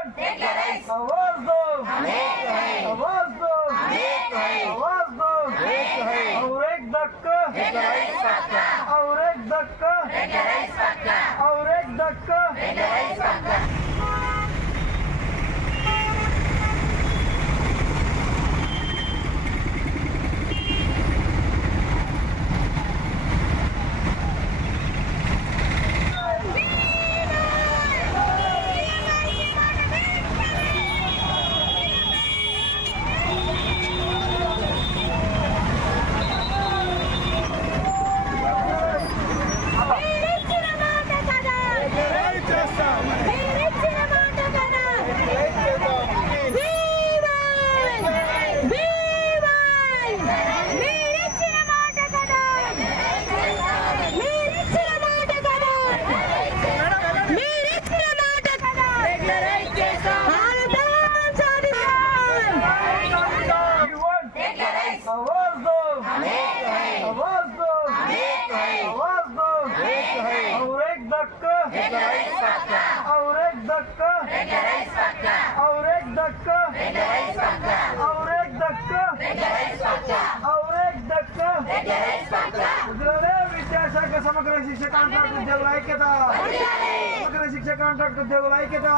want आवाज दो आवाज दो आवाज दो और एक धक्का और एक धक्का और एक धक्का धक्का और एक धक्का और एक धक्का और एक धक्का और एक धक्का ఉద్యోగులే విద్యాశాఖ సమగ్ర శిక్ష కాంట్రాక్ట్ ఉద్యోగుల ఐక్యత సమగ్ర శిక్ష కాంట్రాక్ట్ ఉద్యోగుల ఐక్యత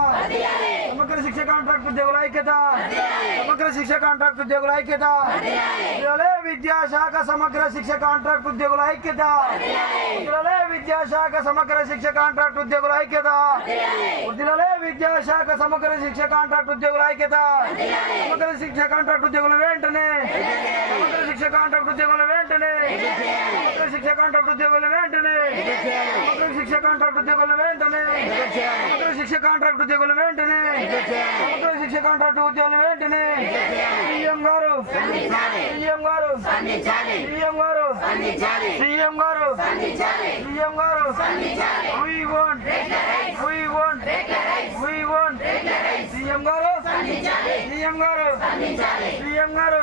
సమగ్ర శిక్ష కాంట్రాక్ట్ ఉద్యోగుల ఐక్యత సమగ్ర శిక్ష కాంట్రాక్ట్ ఉద్యోగుల ఐక్యత ఉద్యోగులే విద్యాశాఖ సమగ్ర శిక్ష కాంట్రాక్ట్ ఉద్యోగుల ఐక్యత ఉద్యోగులే విద్యాశాఖ సమగ్ర శిక్ష కాంట్రాక్ట్ ఉద్యోగుల ఐక్యత. ఉద్యోగులే విద్యాశాఖ సమగ్ర శిక్ష కాంట్రాక్ట్ ఉద్యోగుల ఐక్యత. సమగ్ర శిక్ష కాంట్రాక్ట్ ఉద్యోగుల వెంటనే. సమగ్ర శిక్ష కాంట్రాక్ట్ ఉద్యోగుల వెంటనే. సమగ్ర శిక్ష కాంట్రాక్ట్ ఉద్యోగుల వెంటనే. సమగ్ర శిక్ష కాంట్రాక్ట్ ఉద్యోగుల వెంటనే. సమగ్ర శిక్ష కాంట్రాక్ట్ ఉద్యోగుల వెంటనే. సమగ్ర శిక్ష కాంట్రాక్ట్ ఉద్యోగుల వెంటనే. సీఎం గారు. సీఎం గారు. సీఎం గారు సీఎం గారు we want we want we want CM గారు సీఎం గారు సీఎం గారు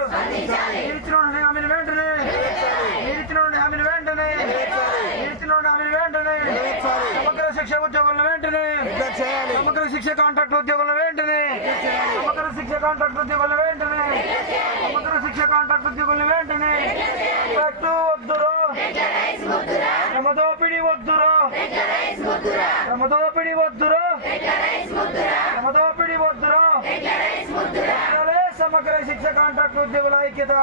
ఇచ్చిన హామీని వెంటనే. ఇచ్చిన హామీని వెంటనే. ఇచ్చిన హామీని వెంటనే. సమగ్ర శిక్ష ఉద్యోగులను వెంటనే. సమగ్ర శిక్ష కాంట్రాక్ట్ ఉద్యోగులను వెంటనే. సమగ్ర శిక్ష కాంట్రాక్ట్ ఉద్యోగులను వెంటనే. సమగ్ర శిక్ష కాంట్రాక్ట్ ఉద్యోగులను వెంటనే. పెట్టు వద్దురో శ్రమదోపిడి వద్దురో వద్దురో శ్రమదోపిడి వద్దురో సమగ్ర శిక్ష కాంట్రాక్ట్ ఉద్యోగుల ఐక్యత.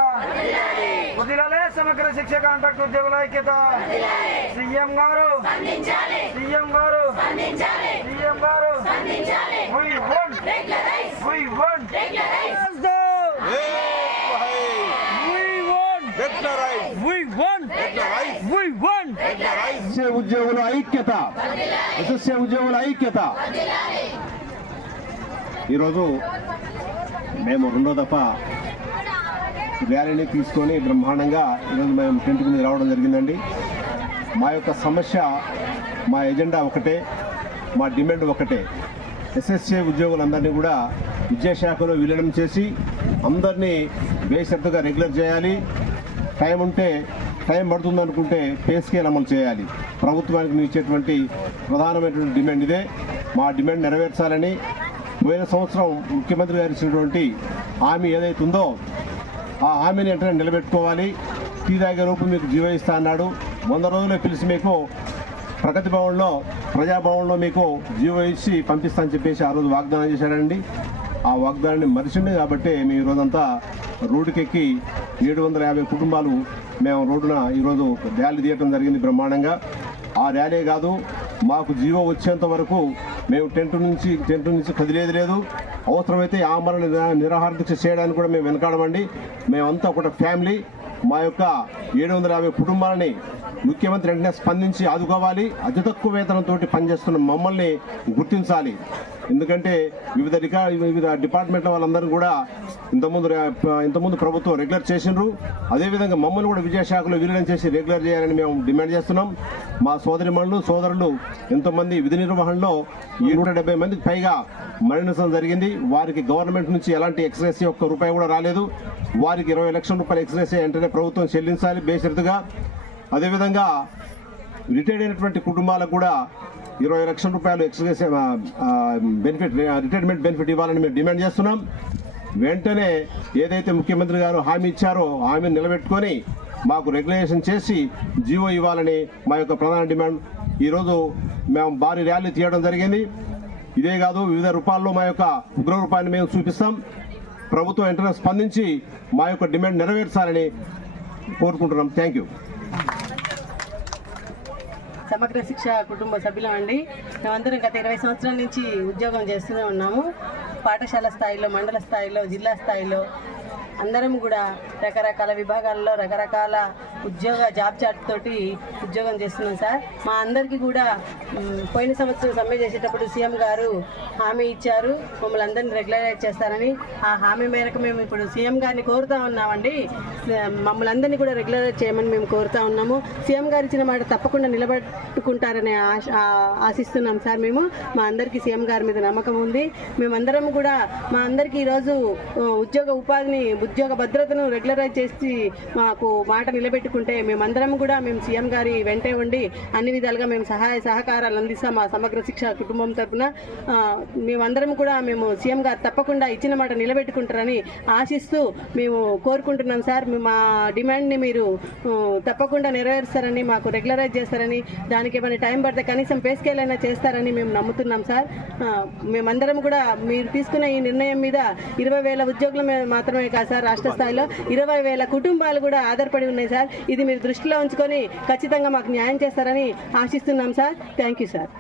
వదిలాలే. సమగ్ర శిక్ష కాంట్రాక్ట్ ఉద్యోగుల ఐక్యత. సీఎం గారు. సీఎం గారు. సీఎం గారు. ఉద్యోగుల ఐక్యత. ఎస్ఎస్ఏ ఉద్యోగుల ఐక్యత. ఈరోజు మేము రెండో దఫా ర్యాలీని తీసుకొని బ్రహ్మాండంగా ఈరోజు మేము టెంట్ మీద రావడం జరిగిందండి. మా యొక్క సమస్య మా ఎజెండా ఒకటే మా డిమాండ్ ఒకటే. ఎస్ఎస్ఏ ఉద్యోగులందరినీ కూడా విద్యాశాఖలో విలీనం చేసి అందరినీ బేషరతుగా రెగ్యులర్ చేయాలి. టైం ఉంటే టైం పడుతుంది అనుకుంటే పే స్కేల్ అమలు చేయాలి. ప్రభుత్వానికి మేము ఇచ్చేటువంటి ప్రధానమైనటువంటి డిమాండ్ ఇదే. మా డిమాండ్ నెరవేర్చాలని పోయిన సంవత్సరం ముఖ్యమంత్రి గారు ఇచ్చినటువంటి హామీ ఏదైతుందో ఉందో ఆ హామీని వెంటనే నిలబెట్టుకోవాలి. టీ తాగే రూపు మీకు జీవో ఇస్తా అన్నాడు. వంద రోజుల్లో పిలిచి మీకు ప్రగతి భవన్లో ప్రజాభవన్లో మీకు జీవో ఇచ్చి పంపిస్తానని చెప్పేసి ఆ రోజు వాగ్దానం చేశాడండి ఆ వాగ్దానాన్ని మరిచింది కాబట్టి మేము ఈరోజంతా రోడ్డుకెక్కి ఏడు వందల యాభై కుటుంబాలు మేము రోడ్డున ఈరోజు ర్యాలీ తీయటం జరిగింది బ్రహ్మాండంగా. ఆ ర్యాలీ కాదు మాకు జీవో వచ్చేంత వరకు మేము టెంట్ నుంచి టెంట్ నుంచి కదిలేదు లేదు. అవసరమైతే ఆమరణ నిరాహార దీక్ష చేయడానికి కూడా మేము వెనకాడమండి. మేమంతా ఒక ఫ్యామిలీ. మా యొక్క ఏడు వందల యాభై కుటుంబాలని ముఖ్యమంత్రి వెంటనే స్పందించి ఆదుకోవాలి. అతి తక్కువ వేతనంతో పనిచేస్తున్న మమ్మల్ని గుర్తించాలి. ఎందుకంటే వివిధ రికా వివిధ డిపార్ట్మెంట్ల వాళ్ళందరూ కూడా ఇంతకుముందు ఇంతకుముందు ప్రభుత్వం రెగ్యులర్ చేసిండ్రు. అదేవిధంగా మమ్మల్ని కూడా విద్యాశాఖలో విలీనం చేసి రెగ్యులర్ చేయాలని మేము డిమాండ్ చేస్తున్నాం. మా సోదరిమణులు సోదరులు ఎంతోమంది విధి నిర్వహణలో ఈ నూట డెబ్బై మందికి పైగా మరణించడం జరిగింది. వారికి గవర్నమెంట్ నుంచి ఎలాంటి ఎక్స్రేస్ ఒక్క రూపాయి కూడా రాలేదు. వారికి ఇరవై లక్షల రూపాయల ఎక్స్రేస్ వెంటనే ప్రభుత్వం చెల్లించాలి బేషరతుగా. అదేవిధంగా రిటైర్డ్ అయినటువంటి కుటుంబాలకు కూడా ఇరవై లక్షల రూపాయలు ఎక్స్గ్రేస్ బెనిఫిట్ రిటైర్మెంట్ బెనిఫిట్ ఇవ్వాలని మేము డిమాండ్ చేస్తున్నాం. వెంటనే ఏదైతే ముఖ్యమంత్రి గారు హామీ ఇచ్చారో హామీని నిలబెట్టుకొని మాకు రెగ్యులేషన్ చేసి జీవో ఇవ్వాలని మా యొక్క ప్రధాన డిమాండ్. ఈరోజు మేము భారీ ర్యాలీ తీయడం జరిగింది. ఇదే కాదు వివిధ రూపాల్లో మా యొక్క ఉగ్ర రూపాన్ని మేము చూపిస్తాం. ప్రభుత్వం వెంటనే స్పందించి మా యొక్క డిమాండ్ నెరవేర్చాలని కోరుకుంటున్నాం. థ్యాంక్ యూ సమగ్ర శిక్ష కుటుంబ సభ్యులం అండి. మేమందరం గత ఇరవై సంవత్సరాల నుంచి ఉద్యోగం చేస్తూనే ఉన్నాము. పాఠశాల స్థాయిలో మండల స్థాయిలో జిల్లా స్థాయిలో అందరం కూడా రకరకాల విభాగాల్లో రకరకాల ఉద్యోగ జాబ్ చార్ట్ తోటి ఉద్యోగం చేస్తున్నాం సార్. మా అందరికీ కూడా పోయిన సంవత్సరం సమ్మె చేసేటప్పుడు సీఎం గారు హామీ ఇచ్చారు. మమ్మల్ని అందరినీ రెగ్యులరైజ్ చేస్తారని. ఆ హామీ మేరకు మేము ఇప్పుడు సీఎం గారిని కోరుతా ఉన్నామండి. మమ్మల్ని అందరినీ కూడా రెగ్యులరైజ్ చేయమని మేము కోరుతా ఉన్నాము. సీఎం గారు ఇచ్చిన మాట తప్పకుండా నిలబెట్టుకుంటారని ఆశ ఆశిస్తున్నాం సార్ మేము. మా అందరికీ సీఎం గారి మీద నమ్మకం ఉంది. మేమందరం కూడా మా అందరికీ ఈరోజు ఉద్యోగ ఉపాధిని ఉద్యోగ భద్రతను రెగ్యులరైజ్ చేసి మాకు మాట తీసుకుంటే మేమందరం కూడా మేము సీఎం గారి వెంటే ఉండి అన్ని విధాలుగా మేము సహాయ సహకారాలు అందిస్తాం మా సమగ్ర శిక్ష కుటుంబం తరపున మేమందరం కూడా మేము సీఎం గారు తప్పకుండా ఇచ్చిన మాట నిలబెట్టుకుంటారని ఆశిస్తూ మేము కోరుకుంటున్నాం సార్. మా డిమాండ్ని మీరు తప్పకుండా నెరవేరుస్తారని మాకు రెగ్యులరైజ్ చేస్తారని దానికి ఏమైనా టైం పడితే కనీసం పే చేస్తారని మేము నమ్ముతున్నాం సార్. మేమందరం కూడా మీరు తీసుకున్న ఈ నిర్ణయం మీద ఇరవై వేల ఉద్యోగులు మాత్రమే కాదు సార్ రాష్ట్ర స్థాయిలో ఇరవై వేల కుటుంబాలు కూడా ఆధారపడి ఉన్నాయి సార్. ఇది మీరు దృష్టిలో ఉంచుకొని ఖచ్చితంగా మాకు న్యాయం చేస్తారని ఆశిస్తున్నాం సార్. Thank you sir.